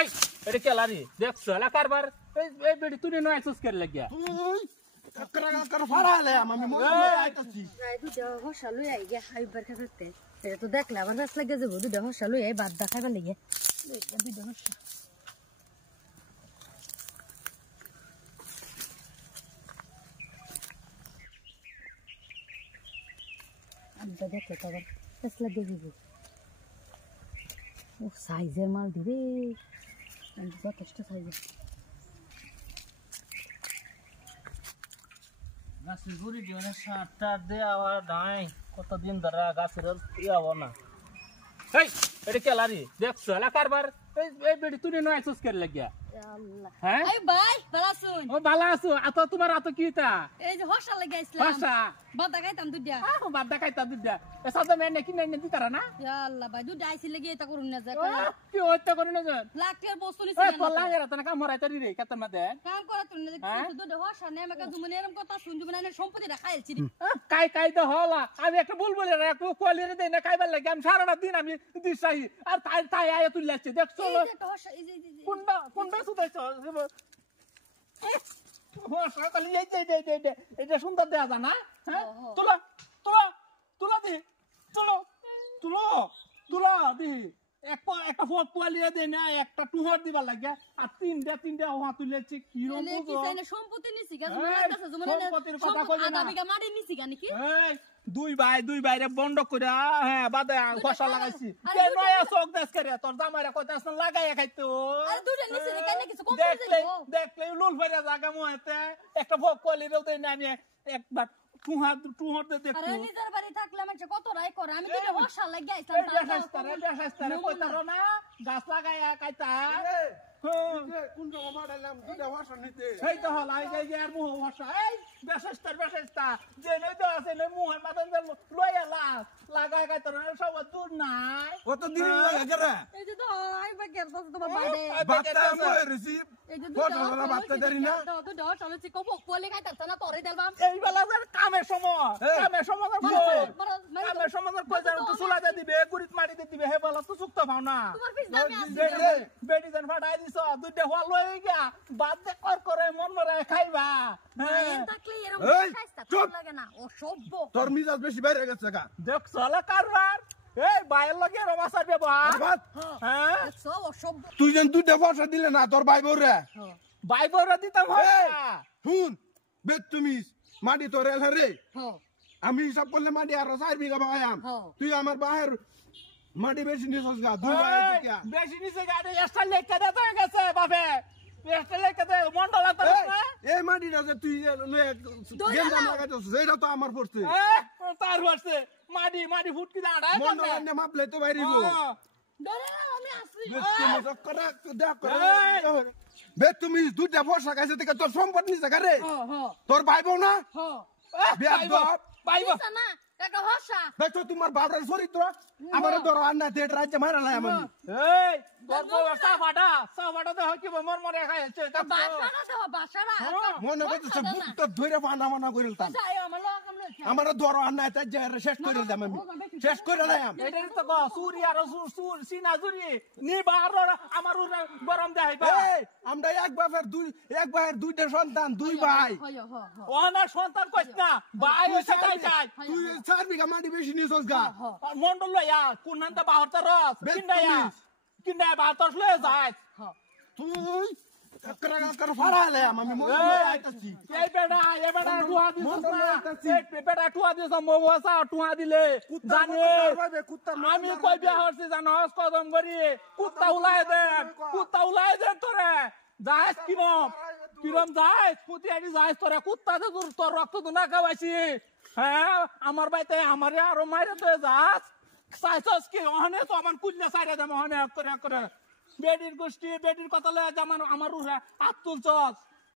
এই এটা কেলারি দেখছ এলা কারবার এই বেডি তুই নয় সুস করে লাগিয়া কাকরা ফাড়ালে আমি মই আইতাছি নাই দুটা হসা লই আই গে আইবার খাতে এটা তো দেখলে আবার রাস লাগে যাব দুটা হসা লই আই বাদ দা খাইবার লাগে দুটা হসা আদা দেখলে তো আবার রাস লাগে যাব ও সাইজের মাল দিবে আমি যথেষ্ট সাইজের গাছের গুড়ি দিয়ে সারটা দেওয়া নাই কতদিন ধরে গাছের ইয়াবো না এই এটা কেলারি দেখছ এলা কারবার এই বেডি তুই নয় সুস করে লাগিয়া আল্লাহ হ্যাঁ এই ভাই ভালো আছুন ও ভালো আছো আতো তোমার আতো কিটা এই যে হসা লাগে আইছিলাম ভাষা বাদা খাইতাম দুটা বাদ দেখাই তা দিদা এ সাদা মেনে কি নাই দিতার না আল্লাহ ভাই দুটা আইছি লাগে এটা করুন না যা কি হইতা করে না জান লাখের বস্তু এ নিছি তোলা এরা তনা কাম হরাই তারি রে কত মতে কাম করে তুই না দুটা হসা নে আমাকে জুমনে এরম কথা শুন জুমনে সম্পত্তি রাখাইছি কাই তো হলা আমি একটা ভুল বলে রে কোয়ালিরে দেই না খাইবার লাগে আমি সারাটা দিন আমি দিছাই আর তাই আয়া তুই লাগছে দেখছ এই যে একটা হসা এই যে কোনটা সুদাইছ সকালে এটা সুন্দর দেয়া যায় না হ্যাঁ তুলা দি তুলো দি একটা পোয়ালিয়া দেয় না একটা টুহার দিবার লাগে আর তিনটা হওয়া তুলেছি কিরম সম্পত্তি নিছি মারি নিছি নাকি দুই ভাই রে বন্ধ করে হ্যাঁ বাদে খসা লাগাইছি চোখ দেশ করে তোর জামাইরা কইতাছ না লাগাইয়া খাইতো দেখলে লুল ফেরা জায়গা মুহাতে একটা ভোগ কলি রেও দেই না আমি একবার টুহার দেখো নিজের বাড়ি থাকলে আমি কত রাই করে আমি দুটো হসা লাগি আইতাম কইতারো না গাছ লাগাইয়া খাইতা কোন জমা মারালাম দুটা ভাষা নিতে এই তো হল এই যে আর মুহ ভাষা এই বেশস্তা যে নই তো আছে নই মুহের মাথান লইয়া লাগাই খাইতো না সব দূর নাই কত দিন লাগে করে এই যে তো আইবা কেন তোমার বাইরে বাচ্চা মই রিসিভ এই যে ফটো হলা বাচ্চা দেরি না তো দ চলে চিকো বলে খাইতাছ না তোরে দেলবাম এই বেলা কামের সময় কামের সময় কই জানো তো সুলাতে দিবে গুড়িত মাটিতে দিবে হে বেলা তো সুক্ত পাও না তোমার পিছনে আমি আছি বেটি জান ফাটাই দিছ দুইটা হল লই গিয়া বাদ দে করে মন মরে খাইবা হ্যাঁ থাকলে এরকম খাইতা তোর লাগে না ও সভ্য তোর মিজাজ বেশি বাইরে গেছে গা দেখছ লা কারবার এই বাইর লগে রমাসার ব্যবহার হ্যাঁ সব অসভ্য তুই যেন দুটা ভাষা দিলে না তোর ভাই বউরে ভাই বউরা দিতাম হয় শুন বেদ তুমি মাটি তোর এল রে হ্যাঁ আমি হিসাব করলে মাটি আর 4 বিঘা বাগাম তুই আমার বাহের মাটি বেশি নিছস গা দুই ভাই বেশি নিছে গাড়ি এক্সট্রা লেখা দে তো গেছে বাপে এক্সট্রা লেখা দে মন্ডল তো না এই মাটিটা যে তুই গেন্দা লাগাইছস এটা তো আমার পড়ছে তার হচ্ছে মাটি ফুটকি দাঁড়ায় মন্ডল আনে মাপলে তো বাইরিব ডরে না আমি আসি তুমি চক্করা দেখ করে বে তুমি দুটা ভাষা গাইছে থেকে তোর সম্পদ নিছে গা রে তোর ভাই বউ না পাইবো না একটা হসা দেখো তোমার বাবার চরিত্র আমার ধরো আন্না দেড় রাজ্যে মারা লাই আমি এই তোর বউ সাফাটা তো কি মর মরে খাইছে বাসারা তো বাসারা মনে করতেছে বুকটা ধরে বানা মানা করিলতাম যাই আমার লোক আমরা আমার ধরো আন্না তে শেষ করে দাম আমি শেষ করে দাম এটা তো গো সুরি আর সিনা জুরি নি বার আমার গরম দেয় এই আমরা এক ভাইয়ের দুইটা সন্তান দুই ভাই ও না সন্তান কইছ না ভাই হইছে তাই চাই তুই 4 বিঘা মাটি বেশি নিছস গা মন্ডল লইয়া কোনন্তা বাহরতা রস কিন্ডা বাহরতা লইয়া যায় তুই কাকরা ফাড়ালে আমি মই আইতাছি এই বেটা টুয়া দিছ না এই বেটা টুয়া দিছ মোমোসা টুয়া দিলে জানি আমি কই বিয়া হইছি জানোস কদম করি কুত্তা উলাই দে তোরে যাইস কিরম যাইস পুতি আনি যাইস তোরে কুত্তা দে তোর রক্ত দুনা খাওয়াইছি হ্যাঁ আমার বাইতে আমারে আরো মাইরে তো যাস সাইছস কি ওহনে তো আমার কুল্লা সাইরে দে ওহনে করে বেডির গোষ্ঠী বেডির কথা লয়ে আমার উড়ে হাত তুলছস